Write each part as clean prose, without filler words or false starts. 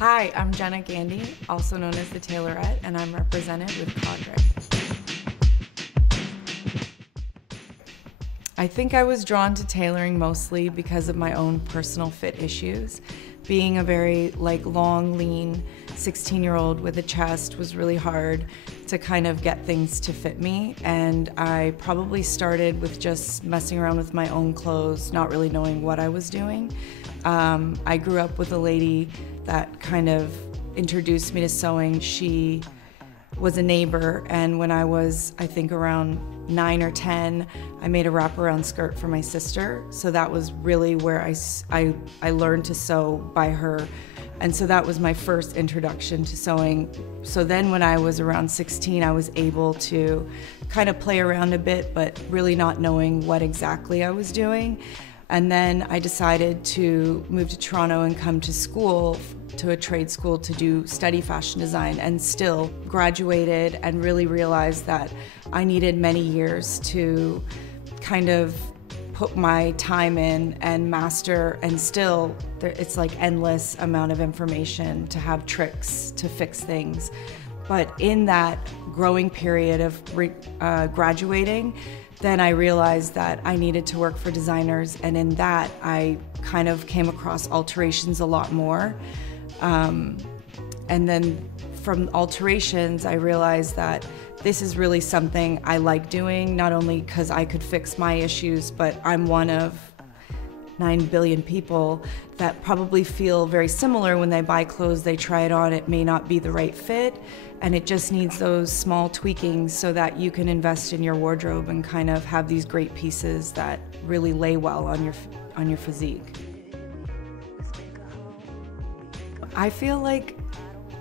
Hi, I'm Jenna Gandy, also known as the Tailorette, and I'm represented with Cadre. I think I was drawn to tailoring mostly because of my own personal fit issues. Being a very long, lean 16-year-old with a chest was really hard to kind of get things to fit me, and I probably started with just messing around with my own clothes, not really knowing what I was doing. I grew up with a lady that kind of introduced me to sewing. She was a neighbor, and when I was, I think, around 9 or 10, I made a wraparound skirt for my sister. So that was really where I learned to sew by her. And so that was my first introduction to sewing. So then when I was around 16, I was able to kind of play around a bit, but really not knowing what exactly I was doing. And then I decided to move to Toronto and come to school, to a trade school, to study fashion design, and still graduated and really realized that I needed many years to kind of put my time in and master, and still it's like endless amount of information to have tricks to fix things. But in that growing period of graduating, then I realized that I needed to work for designers, and in that I kind of came across alterations a lot more. And then from alterations, I realized that this is really something I like doing, not only because I could fix my issues, but I'm one of 9 billion people that probably feel very similar when they buy clothes, they try it on, it may not be the right fit, and it just needs those small tweakings so that you can invest in your wardrobe and kind of have these great pieces that really lay well on your physique. I feel like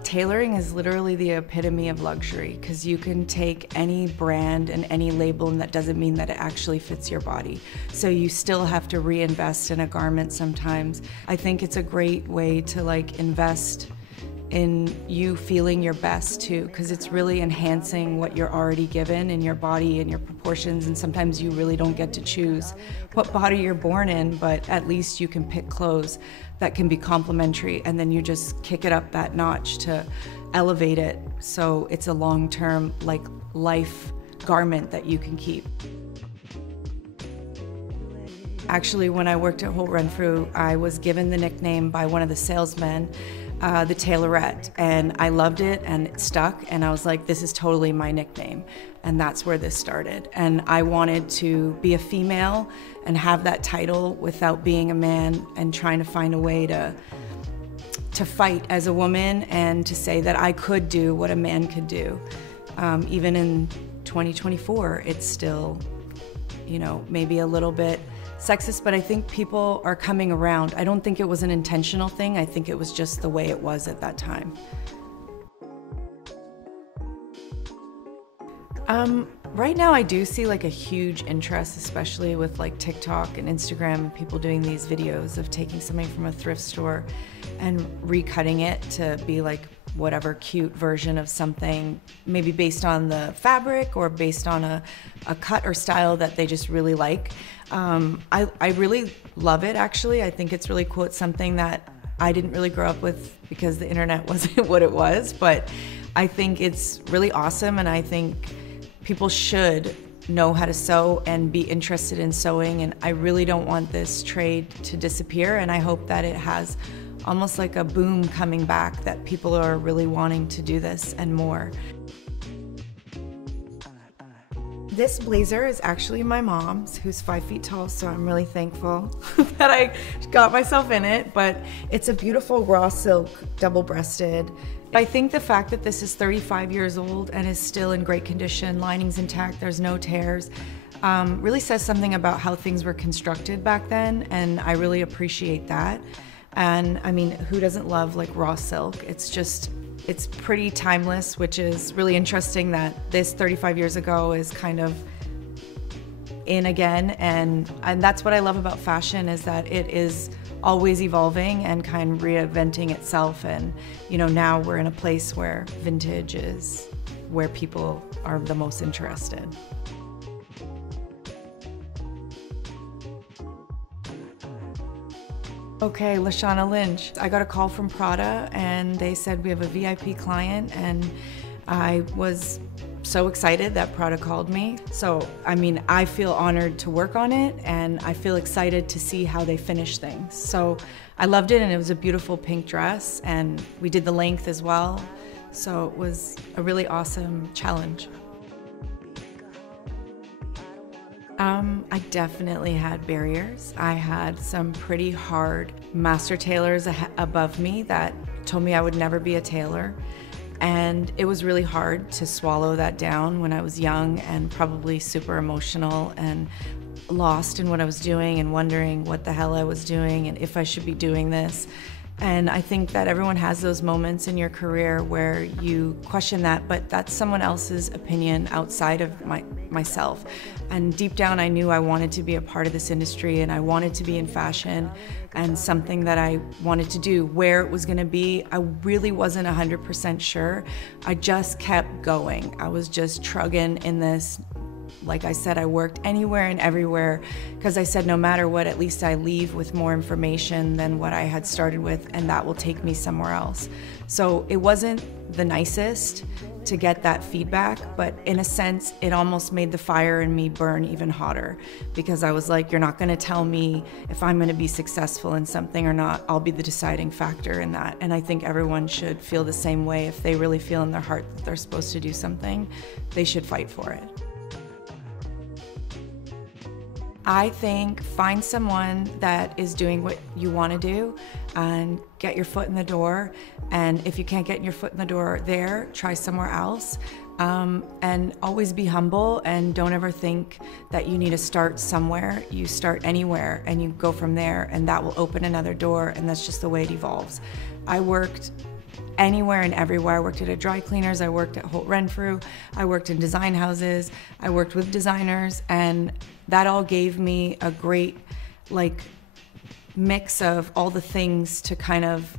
tailoring is literally the epitome of luxury, because you can take any brand and any label, and that doesn't mean that it actually fits your body. So you still have to reinvest in a garment sometimes. I think it's a great way to invest in you feeling your best too, because it's really enhancing what you're already given in your body and your proportions, and sometimes you really don't get to choose what body you're born in, but at least you can pick clothes that can be complementary, and then you just kick it up that notch to elevate it so it's a long-term life garment that you can keep. Actually, when I worked at Holt Renfrew, I was given the nickname by one of the salesmen, the Tailorette, and I loved it and it stuck, and I was like, this is totally my nickname, and that's where this started. And I wanted to be a female and have that title without being a man, and trying to find a way to fight as a woman and to say that I could do what a man could do. Even in 2024, it's still, maybe a little bit sexist, but I think people are coming around. I don't think it was an intentional thing. I think it was just the way it was at that time. Right now I do see a huge interest, especially with TikTok and Instagram, and people doing these videos of taking something from a thrift store and recutting it to be whatever cute version of something, maybe based on the fabric or based on a cut or style that they just really like. I really love it, actually. I think it's really cool. It's something that I didn't really grow up with because the internet wasn't what it was, but I think it's really awesome, and I think people should know how to sew and be interested in sewing, and I really don't want this trade to disappear, and I hope that it has almost like a boom coming back, that people are really wanting to do this and more. This blazer is actually my mom's, who's 5 feet tall, so I'm really thankful that I got myself in it, but it's a beautiful raw silk, double-breasted. I think the fact that this is 35 years old and is still in great condition, lining's intact, there's no tears, really says something about how things were constructed back then, and I really appreciate that. And I mean, who doesn't love raw silk? It's pretty timeless, which is really interesting that this 35 years ago is kind of in again, and that's what I love about fashion, is that it is always evolving and kind of reinventing itself, and now we're in a place where vintage is where people are the most interested. Okay, Lashana, Lynch. I got a call from Prada and they said we have a VIP client, and I was so excited that Prada called me. So, I mean, I feel honored to work on it, and I feel excited to see how they finish things. So I loved it, and it was a beautiful pink dress, and we did the length as well. So it was a really awesome challenge. I definitely had barriers. I had some pretty hard master tailors above me that told me I would never be a tailor. And it was really hard to swallow that down when I was young and probably super emotional and lost in what I was doing and wondering what the hell I was doing and if I should be doing this. And I think that everyone has those moments in your career where you question that, but that's someone else's opinion outside of myself. And deep down, I knew I wanted to be a part of this industry, and I wanted to be in fashion, and something that I wanted to do. Where it was gonna be, I really wasn't 100% sure. I just kept going. I was just trugging in this. Like I said, I worked anywhere and everywhere because I said no matter what, at least I leave with more information than what I had started with, and that will take me somewhere else. So it wasn't the nicest to get that feedback, but in a sense, it almost made the fire in me burn even hotter, because I was like, you're not gonna tell me if I'm gonna be successful in something or not. I'll be the deciding factor in that. And I think everyone should feel the same way. If they really feel in their heart that they're supposed to do something, they should fight for it. I think find someone that is doing what you want to do and get your foot in the door. And if you can't get your foot in the door there, try somewhere else. And always be humble, and don't ever think that you need to start somewhere. You start anywhere and you go from there, and that will open another door, and that's just the way it evolves. I worked anywhere and everywhere. I worked at a dry cleaners, I worked at Holt Renfrew, I worked in design houses, I worked with designers, and that all gave me a great mix of all the things to kind of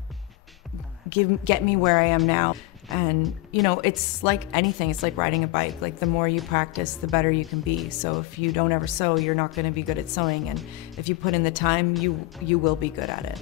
get me where I am now. And you know, it's like anything, it's like riding a bike. Like the more you practice, the better you can be. So if you don't ever sew, you're not gonna be good at sewing, and if you put in the time, you will be good at it.